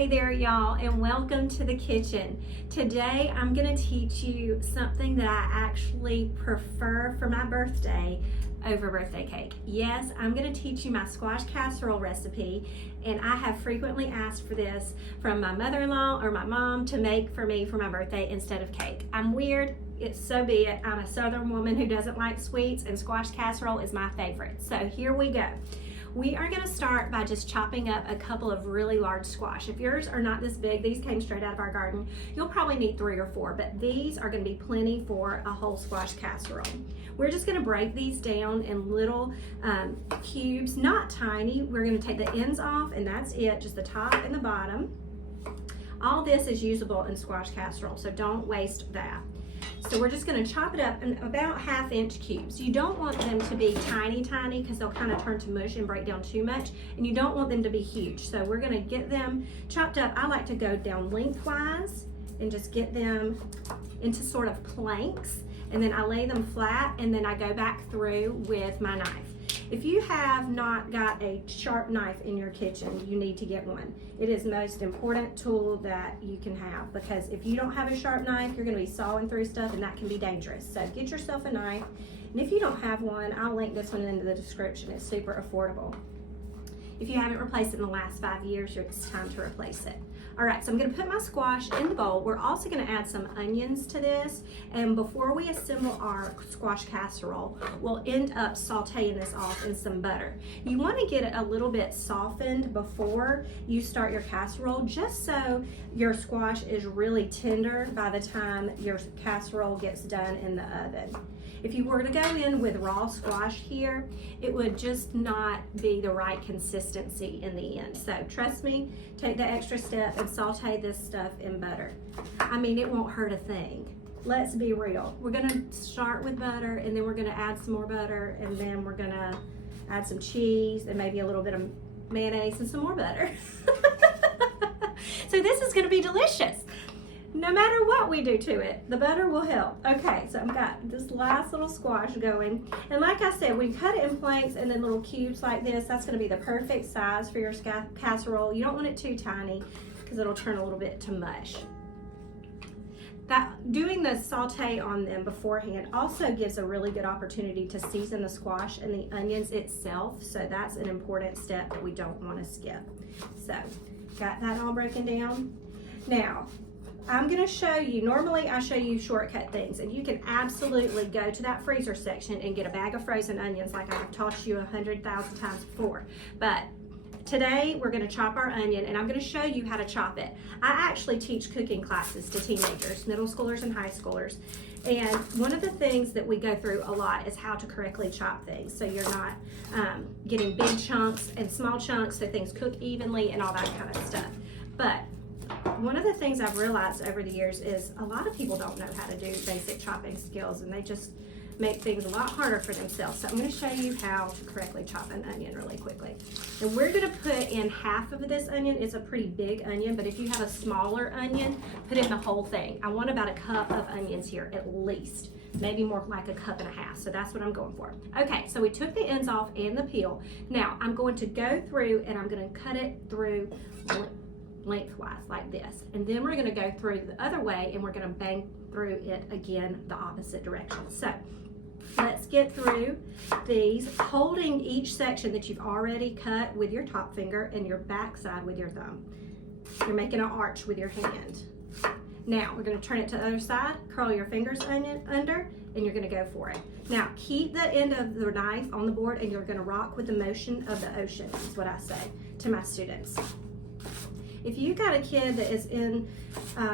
Hey there y'all, and welcome to the kitchen. Today I'm going to teach you something that I actually prefer for my birthday over birthday cake. Yes, I'm going to teach you my squash casserole recipe, and I have frequently asked for this from my mother-in-law or my mom to make for me for my birthday instead of cake. I'm weird, it's so be it. I'm a southern woman who doesn't like sweets, and squash casserole is my favorite. So here we go. We are going to start by just chopping up a couple of really large squash. If yours are not this big, these came straight out of our garden, you'll probably need 3 or 4, but these are going to be plenty for a whole squash casserole. We're just going to break these down in little cubes, not tiny. We're going to take the ends off, and that's it, just the top and the bottom. All this is usable in squash casserole, so don't waste that. So we're just going to chop it up in about 1/2 inch cubes. You don't want them to be tiny because they'll kind of turn to mush and break down too much, and you don't want them to be huge. So we're going to get them chopped up. I like to go down lengthwise and just get them into sort of planks, and then I lay them flat, and then I go back through with my knife. If you have not got a sharp knife in your kitchen, you need to get one. It is the most important tool that you can have, because if you don't have a sharp knife, you're going to be sawing through stuff, and that can be dangerous. So get yourself a knife, and if you don't have one, I'll link this one into the description. It's super affordable. If you haven't replaced it in the last 5 years, it's time to replace it. All right, so I'm gonna put my squash in the bowl. We're also gonna add some onions to this, and before we assemble our squash casserole, we'll end up sauteing this off in some butter. You wanna get it a little bit softened before you start your casserole, just so your squash is really tender by the time your casserole gets done in the oven. If you were to go in with raw squash here, it would just not be the right consistency in the end. So trust me, take the extra step and saute this stuff in butter. I mean, it won't hurt a thing. Let's be real. We're gonna start with butter, and then we're gonna add some more butter, and then we're gonna add some cheese and maybe a little bit of mayonnaise and some more butter. So this is gonna be delicious. No matter what we do to it, the butter will help. Okay, so I've got this last little squash going. And like I said, we cut it in planks and then little cubes like this. That's gonna be the perfect size for your casserole. You don't want it too tiny, because it'll turn a little bit to mush. Doing the saute on them beforehand also gives a really good opportunity to season the squash and the onions itself. So that's an important step that we don't wanna skip. So, got that all broken down. Now, I'm gonna show you, normally I show you shortcut things, and you can absolutely go to that freezer section and get a bag of frozen onions like I've taught you 100,000 times before. But today we're gonna chop our onion, and I'm gonna show you how to chop it. I actually teach cooking classes to teenagers, middle schoolers and high schoolers. And one of the things that we go through a lot is how to correctly chop things, so you're not getting big chunks and small chunks, so things cook evenly and all that kind of stuff. But one of the things I've realized over the years is a lot of people don't know how to do basic chopping skills, and they just make things a lot harder for themselves. So I'm going to show you how to correctly chop an onion really quickly. And we're going to put in 1/2 of this onion. It's a pretty big onion, but if you have a smaller onion, put in the whole thing. I want about 1 cup of onions here at least, maybe more like 1.5 cups. So that's what I'm going for. Okay, so we took the ends off and the peel. Now I'm going to go through, and I'm going to cut it through lengthwise like this, and then we're going to go through the other way, and we're going to bang through it again the opposite direction. So let's get through these, holding each section that you've already cut with your top finger and your back side with your thumb. You're making an arch with your hand. Now we're going to turn it to the other side, curl your fingers under, and you're going to go for it. Now keep the end of the knife on the board, and you're going to rock with the motion of the ocean, is what I say to my students. If you've got a kid that is in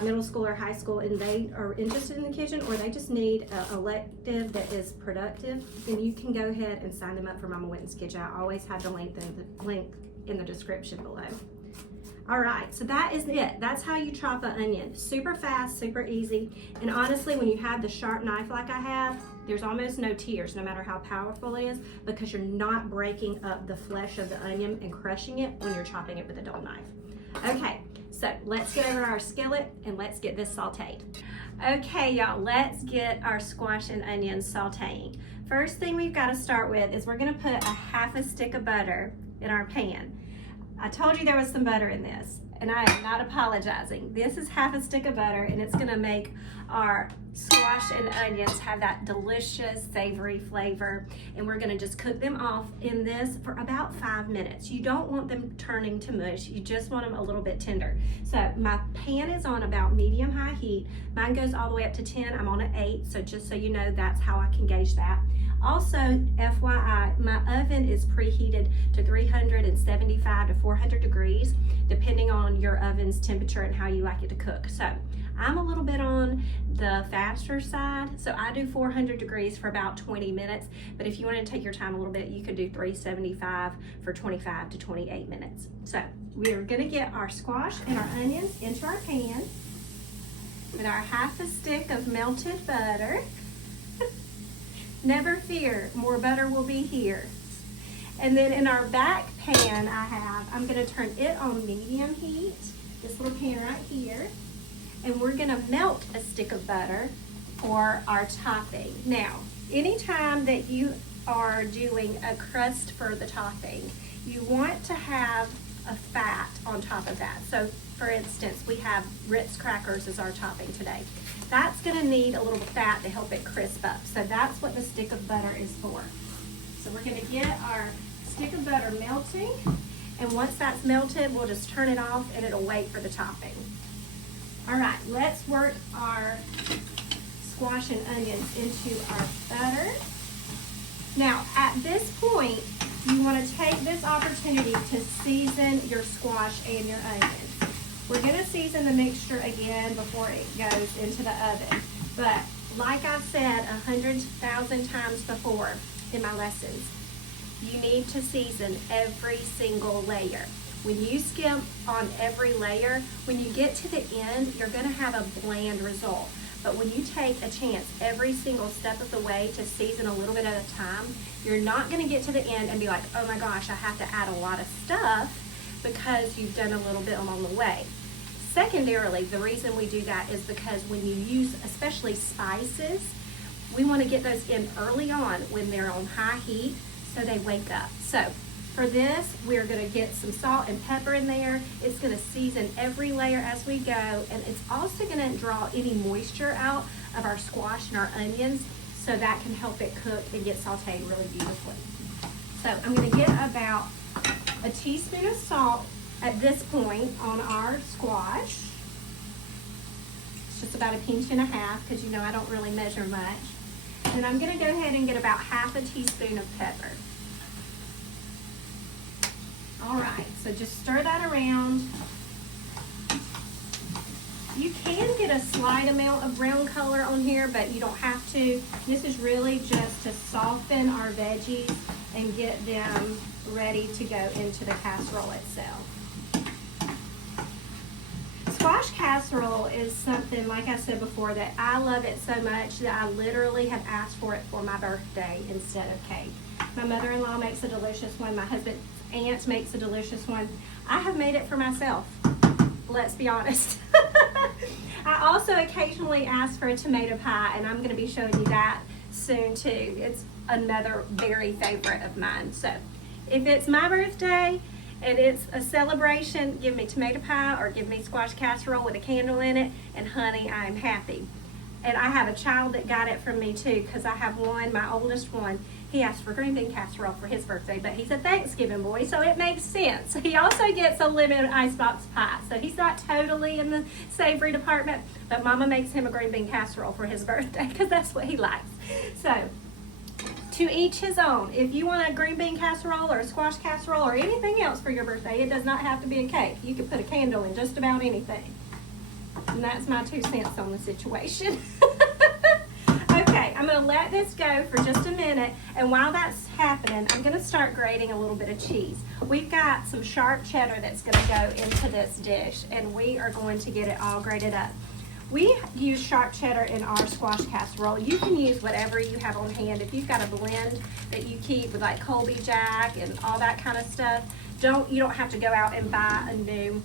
middle school or high school, and they are interested in the kitchen, or they just need an elective that is productive, then you can go ahead and sign them up for Mama Whitten's Kitchen. I always have the link in the description below. All right, so that is it. That's how you chop an onion. Super fast, super easy. And honestly, when you have the sharp knife like I have, there's almost no tears, no matter how powerful it is, because you're not breaking up the flesh of the onion and crushing it when you're chopping it with a dull knife. Okay, so let's get over our skillet and let's get this sauteed. Okay, y'all, let's get our squash and onions sauteing. First thing we've got to start with is we're going to put 1/2 stick of butter in our pan. I told you there was some butter in this. and I am not apologizing. This is half a stick of butter, and it's gonna make our squash and onions have that delicious savory flavor. And we're gonna just cook them off in this for about 5 minutes. You don't want them turning to mush. You just want them a little bit tender. So my pan is on about medium-high heat. Mine goes all the way up to 10. I'm on an 8, so just so you know, that's how I can gauge that. Also, FYI, my oven is preheated to 375 to 400 degrees, depending on your oven's temperature and how you like it to cook. So I'm a little bit on the faster side, so I do 400 degrees for about 20 minutes, but if you want to take your time a little bit, you could do 375 for 25 to 28 minutes. So we're gonna get our squash and our onions into our pan with our half a stick of melted butter. Never fear, more butter will be here. And then in our back pan I'm gonna turn it on medium heat, this little pan right here, and we're gonna melt a stick of butter for our topping. Now, anytime that you are doing a crust for the topping, you want to have a fat on top of that. So for instance, we have Ritz crackers as our topping today. That's gonna need a little fat to help it crisp up. So that's what the stick of butter is for. So we're gonna get our stick of butter melting, and once that's melted, we'll just turn it off and it'll wait for the topping. All right, let's work our squash and onions into our butter. Now, at this point, you wanna take this opportunity to season your squash and your onions. We're gonna season the mixture again before it goes into the oven. But like I've said 100,000 times before in my lessons, you need to season every single layer. When you skim on every layer, when you get to the end, you're gonna have a bland result. But when you take a chance every single step of the way to season a little bit at a time, you're not gonna get to the end and be like, oh my gosh, I have to add a lot of stuff, because you've done a little bit along the way. Secondarily, the reason we do that is because when you use especially spices, we want to get those in early on when they're on high heat so they wake up. So for this, we're going to get some salt and pepper in there. It's going to season every layer as we go, and it's also going to draw any moisture out of our squash and our onions, so that can help it cook and get sauteed really beautifully. So I'm going to get about a teaspoon of salt at this point on our squash. It's just about a pinch and a half, because you know I don't really measure much. And I'm gonna go ahead and get about half a teaspoon of pepper. All right, so just stir that around. You can get a slight amount of brown color on here, but you don't have to. This is really just to soften our veggies and get them ready to go into the casserole itself. Squash casserole is something, like I said before, that I love it so much that I literally have asked for it for my birthday instead of cake. My mother-in-law makes a delicious one. My husband's aunt makes a delicious one. I have made it for myself, let's be honest. I also occasionally ask for a tomato pie, and I'm going to be showing you that soon too. It's another very favorite of mine. So if it's my birthday and it's a celebration, give me tomato pie or give me squash casserole with a candle in it, and honey, I am happy. And I have a child that got it from me too, because I have one, my oldest one, he asked for green bean casserole for his birthday, but he's a Thanksgiving boy, so it makes sense. He also gets a lemon icebox pie, so he's not totally in the savory department, but Mama makes him a green bean casserole for his birthday, because that's what he likes. So, to each his own. If you want a green bean casserole or a squash casserole or anything else for your birthday, it does not have to be a cake. You can put a candle in just about anything. And that's my 2 cents on the situation. Okay, I'm gonna let this go for just a minute, and while that's happening, I'm gonna start grating a little bit of cheese. We've got some sharp cheddar that's gonna go into this dish, and we are going to get it all grated up. We use sharp cheddar in our squash casserole. You can use whatever you have on hand. If you've got a blend that you keep with like Colby Jack and all that kind of stuff, you don't have to go out and buy a new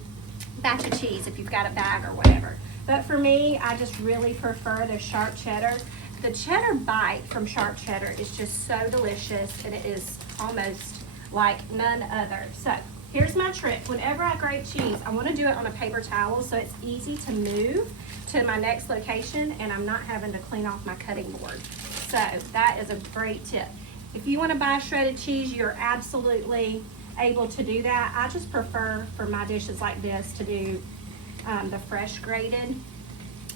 batch of cheese if you've got a bag or whatever. But for me, I just really prefer the sharp cheddar. The cheddar bite from sharp cheddar is just so delicious, and it is almost like none other. So Here's my trick. Whenever I grate cheese, I want to do it on a paper towel so it's easy to move to my next location and I'm not having to clean off my cutting board. So that is a great tip. If you want to buy shredded cheese, you're absolutely able to do that. I just prefer for my dishes like this to do the fresh grated.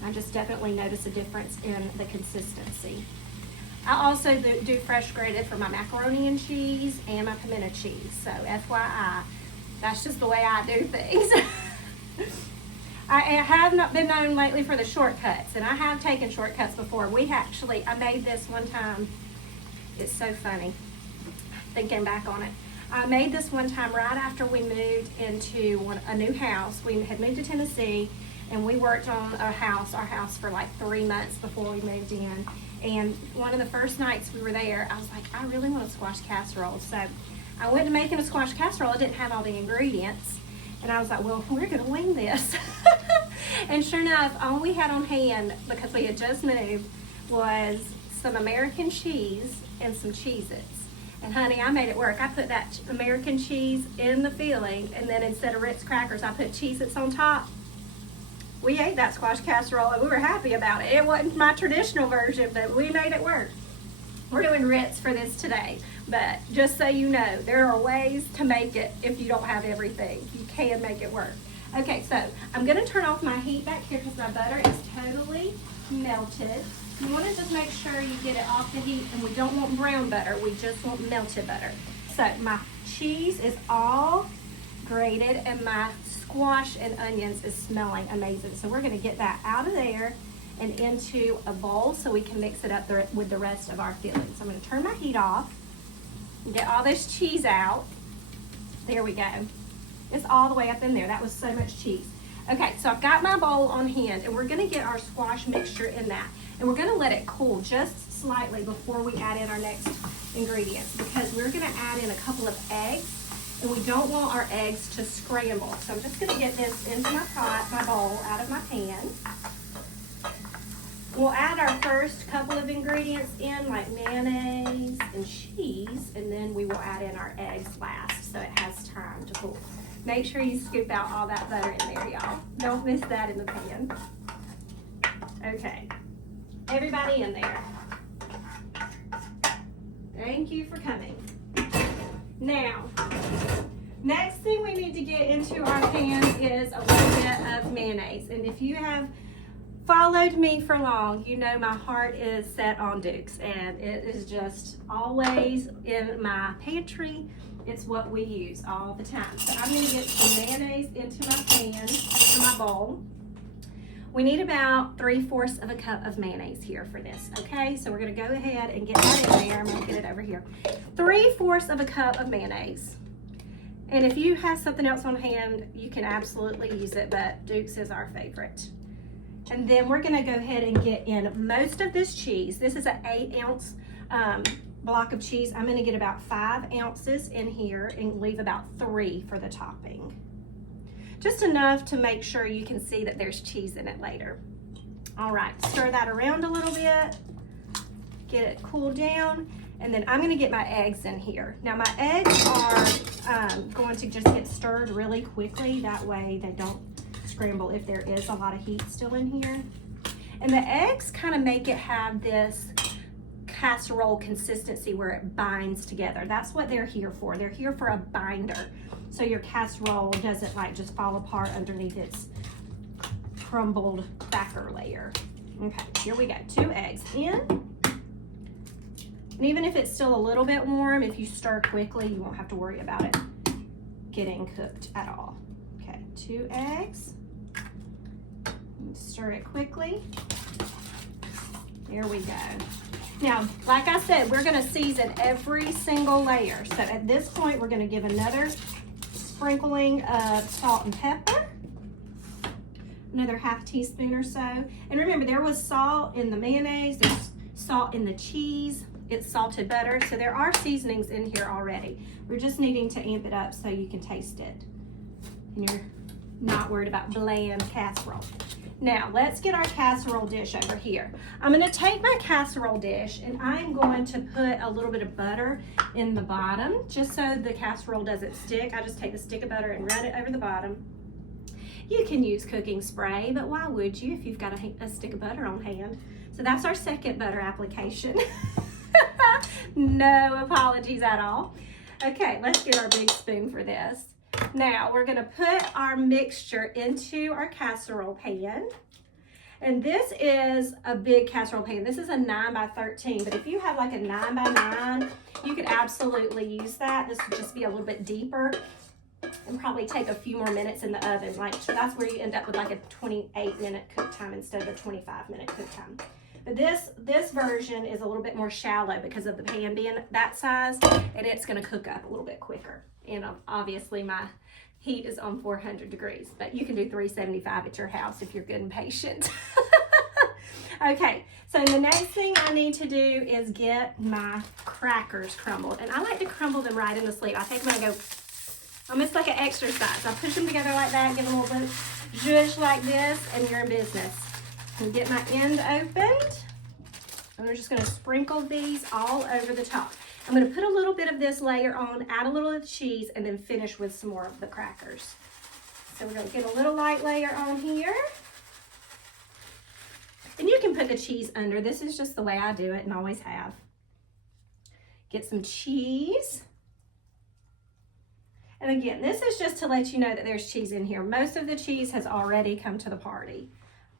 I just definitely notice a difference in the consistency. I also do fresh grated for my macaroni and cheese and my pimento cheese. So FYI, that's just the way I do things. I have not been known lately for the shortcuts, and I have taken shortcuts before. I made this one time. It's so funny thinking back on it. I made this one time right after we moved into a new house. We had moved to Tennessee, and we worked on our house for like 3 months before we moved in. And one of the first nights we were there, I was like, I really want a squash casserole. So I went to making a squash casserole. I didn't have all the ingredients. And I was like, well, we're going to wing this. And sure enough, all we had on hand, because we had just moved, was some American cheese and some Cheez-Its. And honey, I made it work. I put that American cheese in the filling, and then instead of Ritz crackers, I put Cheez-Its on top. We ate that squash casserole and we were happy about it. It wasn't my traditional version, but we made it work. We're doing Ritz for this today, but just so you know, there are ways to make it if you don't have everything. You can make it work. Okay, so I'm gonna turn off my heat back here because my butter is totally melted. You wanna just make sure you get it off the heat, and we don't want brown butter, we just want melted butter. So my cheese is all grated and my squash and onions is smelling amazing. So we're gonna get that out of there and into a bowl so we can mix it up with the rest of our fillings. So I'm gonna turn my heat off and get all this cheese out. There we go. It's all the way up in there. That was so much cheese. Okay, so I've got my bowl on hand, and we're gonna get our squash mixture in that. And we're gonna let it cool just slightly before we add in our next ingredients, because we're gonna add in a couple of eggs, and we don't want our eggs to scramble. So I'm just gonna get this into my pot, my bowl, out of my pan. We'll add our first couple of ingredients in, like mayonnaise and cheese, and then we will add in our eggs last, so it has time to cool. Make sure you scoop out all that butter in there, y'all. Don't miss that in the pan. Okay, everybody in there. Thank you for coming. Now, next thing we need to get into our pan is a little bit of mayonnaise. And if you have followed me for long, you know my heart is set on Duke's, and it is just always in my pantry. It's what we use all the time. So I'm gonna get some mayonnaise into my pan, into my bowl. We need about 3/4 of a cup of mayonnaise here for this, okay? So we're gonna go ahead and get that in there. I'm gonna get it over here. 3/4 of a cup of mayonnaise. And if you have something else on hand, you can absolutely use it, but Duke's is our favorite. And then we're gonna go ahead and get in most of this cheese. This is an 8-ounce block of cheese. I'm gonna get about 5 ounces in here and leave about 3 for the topping. Just enough to make sure you can see that there's cheese in it later. All right, stir that around a little bit, get it cooled down, and then I'm gonna get my eggs in here. Now my eggs are going to just get stirred really quickly. That way they don't scramble if there is a lot of heat still in here. And the eggs kind of make it have this casserole consistency where it binds together. That's what they're here for. They're here for a binder, so your casserole doesn't like just fall apart underneath its crumbled backer layer. Okay, here we go. 2 eggs in. And even if it's still a little bit warm, if you stir quickly, you won't have to worry about it getting cooked at all. Okay, 2 eggs. Stir it quickly. There we go. Now, like I said, we're gonna season every single layer. So at this point, we're gonna give another sprinkling of salt and pepper. Another 1/2 teaspoon or so. And remember, there was salt in the mayonnaise, there's salt in the cheese, it's salted butter. So there are seasonings in here already. We're just needing to amp it up so you can taste it. And you're Not worried about bland casserole. Now, let's get our casserole dish over here. I'm gonna take my casserole dish and I'm going to put a little bit of butter in the bottom, just so the casserole doesn't stick. I just take the stick of butter and run it over the bottom. You can use cooking spray, but why would you if you've got a stick of butter on hand? So that's our second butter application. No apologies at all. Okay, let's get our big spoon for this. Now we're gonna put our mixture into our casserole pan. And this is a big casserole pan. This is a 9 by 13, but if you have like a 9 by 9, you could absolutely use that. This would just be a little bit deeper and probably take a few more minutes in the oven. Like, so that's where you end up with like a 28-minute cook time instead of a 25-minute cook time. But this version is a little bit more shallow because of the pan being that size, and it's gonna cook up a little bit quicker. And obviously my heat is on 400 degrees, but you can do 375 at your house if you're good and patient. Okay, so the next thing I need to do is get my crackers crumbled. And I like to crumble them right in the sleeve. I take them and I go, almost like an exercise. I push them together like that, give them a little bit zhuzh like this, and you're in business. And get my end opened. And we're just gonna sprinkle these all over the top. I'm gonna put a little bit of this layer on, add a little of the cheese, and then finish with some more of the crackers. So we're gonna get a little light layer on here. And you can put the cheese under. This is just the way I do it and always have. Get some cheese. And again, this is just to let you know that there's cheese in here. Most of the cheese has already come to the party.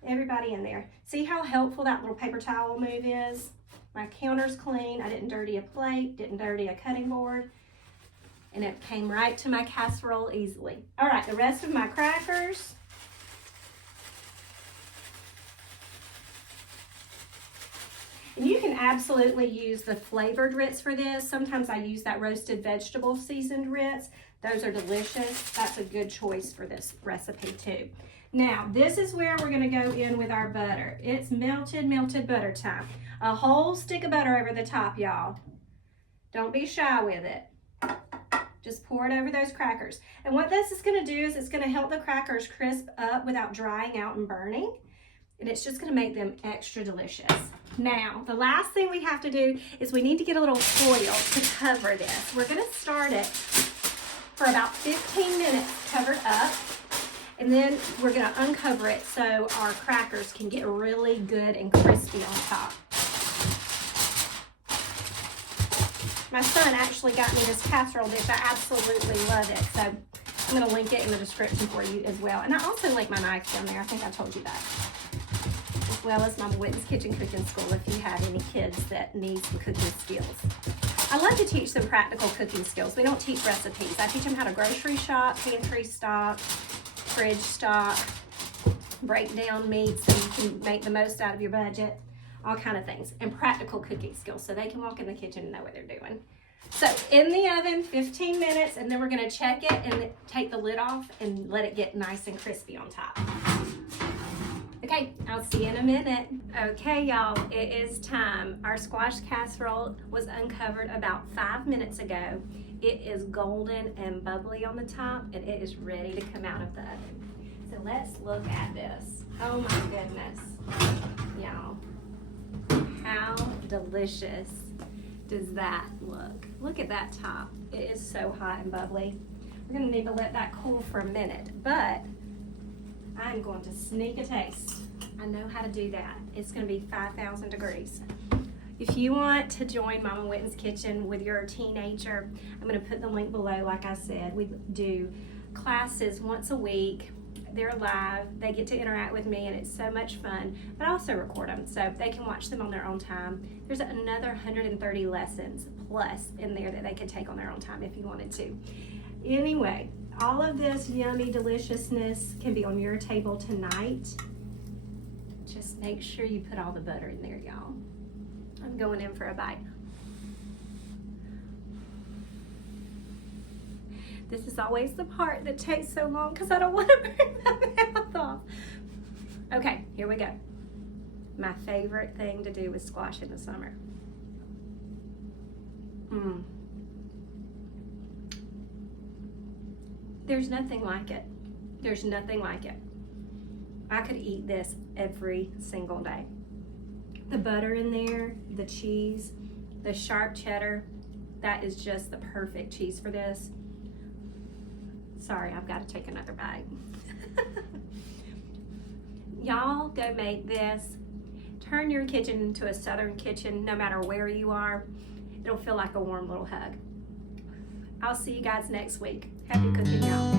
Everybody in there. See how helpful that little paper towel move is? My counter's clean. I didn't dirty a plate, didn't dirty a cutting board, and it came right to my casserole easily. All right, the rest of my crackers. And you can absolutely use the flavored Ritz for this. Sometimes I use that roasted vegetable seasoned Ritz. Those are delicious. That's a good choice for this recipe too. Now, this is where we're gonna go in with our butter. It's melted butter time. A whole stick of butter over the top, y'all. Don't be shy with it. Just pour it over those crackers. And what this is gonna do is it's gonna help the crackers crisp up without drying out and burning. And it's just gonna make them extra delicious. Now, the last thing we have to do is we need to get a little foil to cover this. We're gonna start it for about 15 minutes covered up. And then we're gonna uncover it so our crackers can get really good and crispy on top. My son actually got me this casserole dish. I absolutely love it. So I'm gonna link it in the description for you as well. And I also link my knife down there. I think I told you that. As well as Mama Whitten's Kitchen Cooking School if you have any kids that need some cooking skills. I love to teach them practical cooking skills. We don't teach recipes. I teach them how to grocery shop, pantry stock, fridge stock, break down meats so you can make the most out of your budget, all kind of things, and practical cooking skills so they can walk in the kitchen and know what they're doing. So in the oven, 15 minutes, and then we're gonna check it and take the lid off and let it get nice and crispy on top. Okay, I'll see you in a minute. Okay, y'all, it is time. Our squash casserole was uncovered about 5 minutes ago. It is golden and bubbly on the top, and it is ready to come out of the oven. So let's look at this. Oh my goodness, y'all. How delicious does that look? Look at that top. It is so hot and bubbly. We're gonna need to let that cool for a minute, but I'm going to sneak a taste. I know how to do that. It's gonna be 5,000 degrees. If you want to join Mama Whitten's Kitchen with your teenager, I'm gonna put the link below. Like I said, we do classes once a week. They're live, they get to interact with me, and it's so much fun, but I also record them so they can watch them on their own time. There's another 130 lessons plus in there that they could take on their own time if you wanted to. Anyway, all of this yummy deliciousness can be on your table tonight. Just make sure you put all the butter in there, y'all. I'm going in for a bite. This is always the part that takes so long because I don't want to burn my mouth off. Okay, here we go. My favorite thing to do with squash in the summer. There's nothing like it. There's nothing like it. I could eat this every single day. The butter in there, the cheese, the sharp cheddar, that is just the perfect cheese for this. Sorry, I've got to take another bite. Y'all go make this. Turn your kitchen into a southern kitchen no matter where you are. It'll feel like a warm little hug. I'll see you guys next week. Happy cooking, y'all.